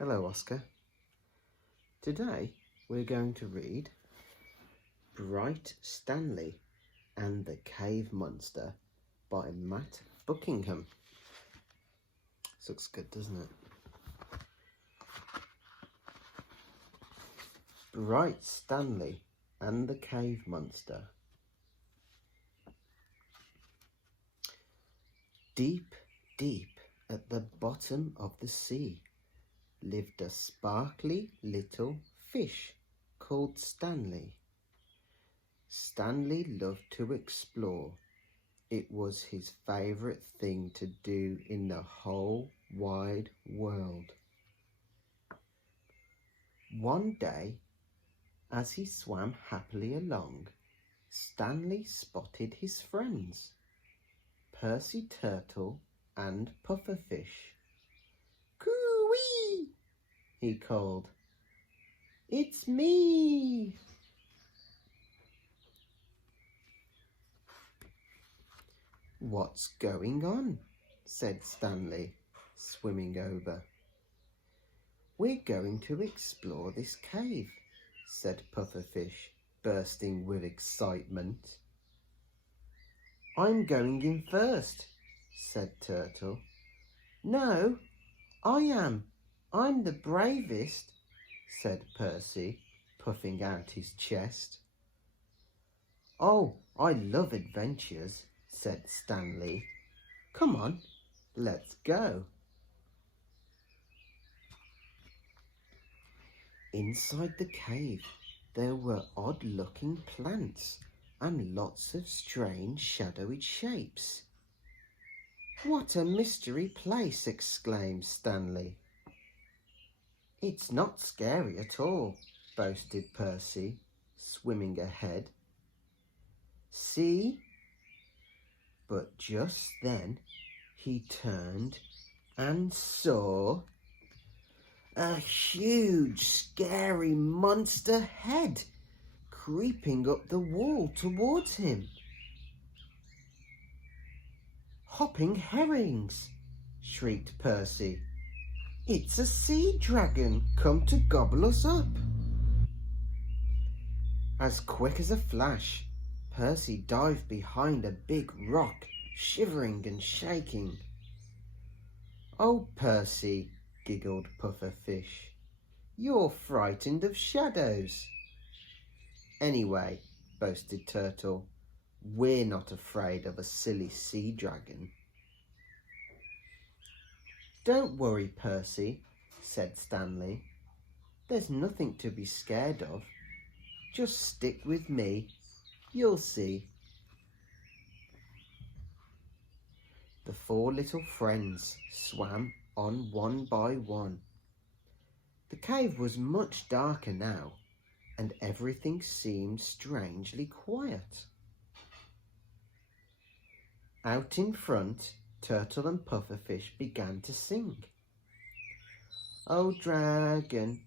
Hello, Oscar. Today we're going to read Bright Stanley and the Cave Monster by Matt Buckingham. This looks good, doesn't it? Bright Stanley and the Cave Monster. Deep, deep at the bottom of the sea lived a sparkly little fish called Stanley. Stanley loved to explore. It was his favourite thing to do in the whole wide world. One day, as he swam happily along, Stanley spotted his friends, Percy Turtle and Pufferfish. "Coo-wee!" he called. "It's me!" "What's going on?" said Stanley, swimming over. "We're going to explore this cave," said Pufferfish, bursting with excitement. "I'm going in first," said Turtle. "No, I am. I'm the bravest," said Percy, puffing out his chest. "Oh, I love adventures," said Stanley. "Come on, let's go." Inside the cave, there were odd-looking plants and lots of strange shadowy shapes. "What a mystery place!" exclaimed Stanley. "It's not scary at all," boasted Percy, swimming ahead. "See?" But just then he turned and saw a huge, scary monster head creeping up the wall towards him. "Hopping herrings!" shrieked Percy. "It's a sea dragon come to gobble us up." As quick as a flash, Percy dived behind a big rock, shivering and shaking. "Oh, Percy," giggled Pufferfish, "you're frightened of shadows." "Anyway," boasted Turtle, "we're not afraid of a silly sea dragon." "Don't worry, Percy," said Stanley. "There's nothing to be scared of. Just stick with me. You'll see." The four little friends swam on one by one. The cave was much darker now, and everything seemed strangely quiet. Out in front, Turtle and Pufferfish began to sing.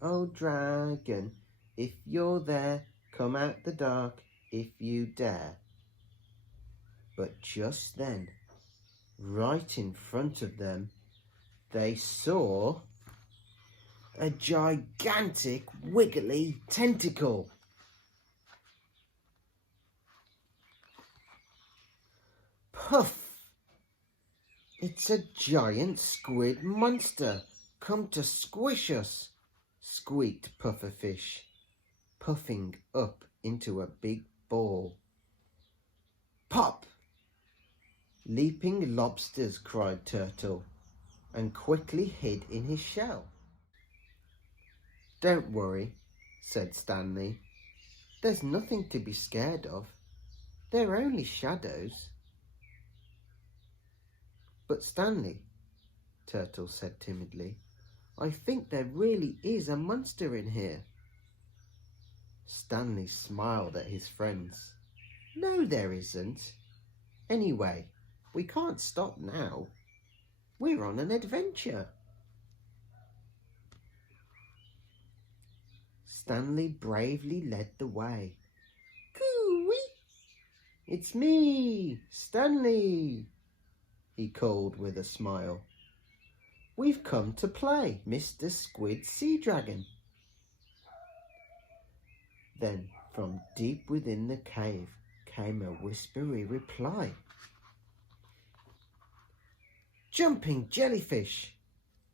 oh, dragon, if you're there, come out the dark if you dare." But just then, right in front of them, they saw a gigantic wiggly tentacle. "Puff! It's a giant squid monster come to squish us," squeaked Pufferfish, puffing up into a big ball. "Pop! Leaping lobsters!" cried Turtle, and quickly hid in his shell. "Don't worry," said Stanley. "There's nothing to be scared of. They're only shadows." "But Stanley," Turtle said timidly, "I think there really is a monster in here." Stanley smiled at his friends. "No, there isn't. Anyway, we can't stop now. We're on an adventure." Stanley bravely led the way. "Coo-wee! It's me, Stanley!" he called with a smile. We've come to play, Mr. Squid Sea Dragon. Then from deep within the cave came a whispery reply. Jumping jellyfish,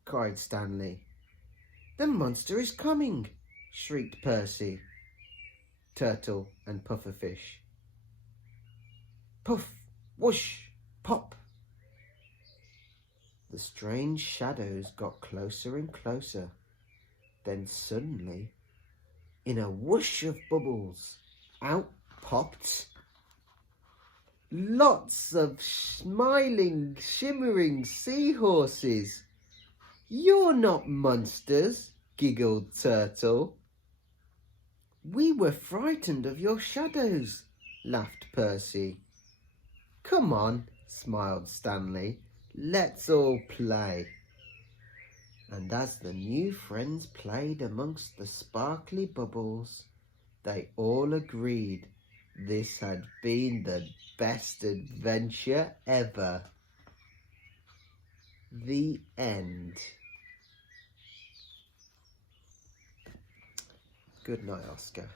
cried Stanley. The monster is coming, shrieked Percy, Turtle and Pufferfish. Puff, whoosh, pop. The strange shadows got closer and closer. Then suddenly, in a whoosh of bubbles, out popped lots of smiling, shimmering seahorses. You're not monsters, giggled Turtle. We were frightened of your shadows, laughed Percy. Come on, smiled Stanley. Let's all play. And as the new friends played amongst the sparkly bubbles, they all agreed this had been the best adventure ever. The end. Good night, Oscar.